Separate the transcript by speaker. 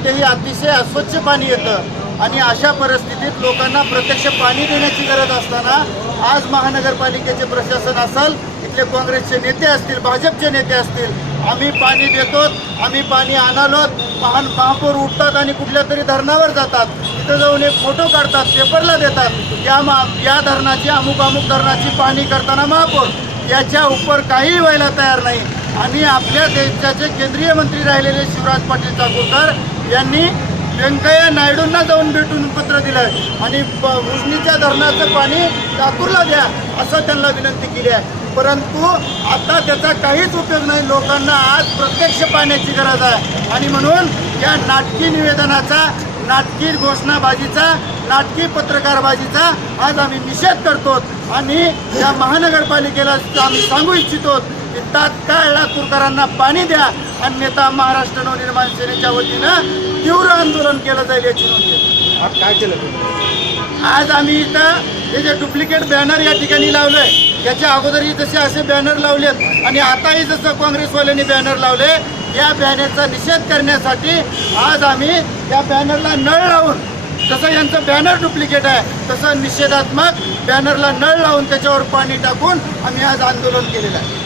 Speaker 1: कोणतेही अतिशय अस्वच्छ पाणी येतं. आणि अशा परिस्थितीत लोकांना प्रत्यक्ष पाणी देण्याची गरज असताना आज महानगरपालिकेचे प्रशासन असेल इथले काँग्रेसचे नेते असतील भाजपचे नेते असतील आम्ही पाणी देतो आम्ही पाणी आणालोत महान महापौर उठतात आणि कुठल्या तरी धरणावर जातात. तिथं जाऊन एक फोटो काढतात पेपरला देतात. या मा या धरणाची अमुक अमुक धरणाची पाहणी करताना महापौर. याच्या उपर काहीही व्हायला तयार नाही. आणि आपल्या देशाचे केंद्रीय मंत्री राहिलेले शिवराज पाटील चाकूरकर यांनी व्यंकय्या नायडूंना जाऊन भेटून पत्र दिलं आणि उजनीच्या धरणाचं पाणी लातूरला द्या असं त्यांना विनंती केली आहे. परंतु आता त्याचा काहीच उपयोग नाही. लोकांना आज प्रत्यक्ष पाण्याची गरज आहे. आणि म्हणून या नाटकी निवेदनाचा नाटकी घोषणाबाजीचा नाटकी पत्रकारबाजीचा आज आम्ही निषेध करतो आणि या महानगरपालिकेला आम्ही सांगू इच्छितो की तात्काळ लातूरकरांना पाणी द्या. अन्यथा महाराष्ट्र नवनिर्माण सेनेच्या वतीनं तीव्र आंदोलन केलं जाईल याची नोंद.
Speaker 2: आज काय केलं
Speaker 1: आज आम्ही इथं हे जे डुप्लिकेट बॅनर या ठिकाणी लावलंय याच्या अगोदरही जसे असे बॅनर लावलेत आणि आताही जसं काँग्रेसवाल्यांनी बॅनर लावले या बॅनरचा निषेध करण्यासाठी आज आम्ही या बॅनरला नळ लावून जसं यांचं बॅनर डुप्लिकेट आहे तसं निषेधात्मक बॅनरला नळ लावून त्याच्यावर पाणी टाकून आम्ही आज आंदोलन केलेलं आहे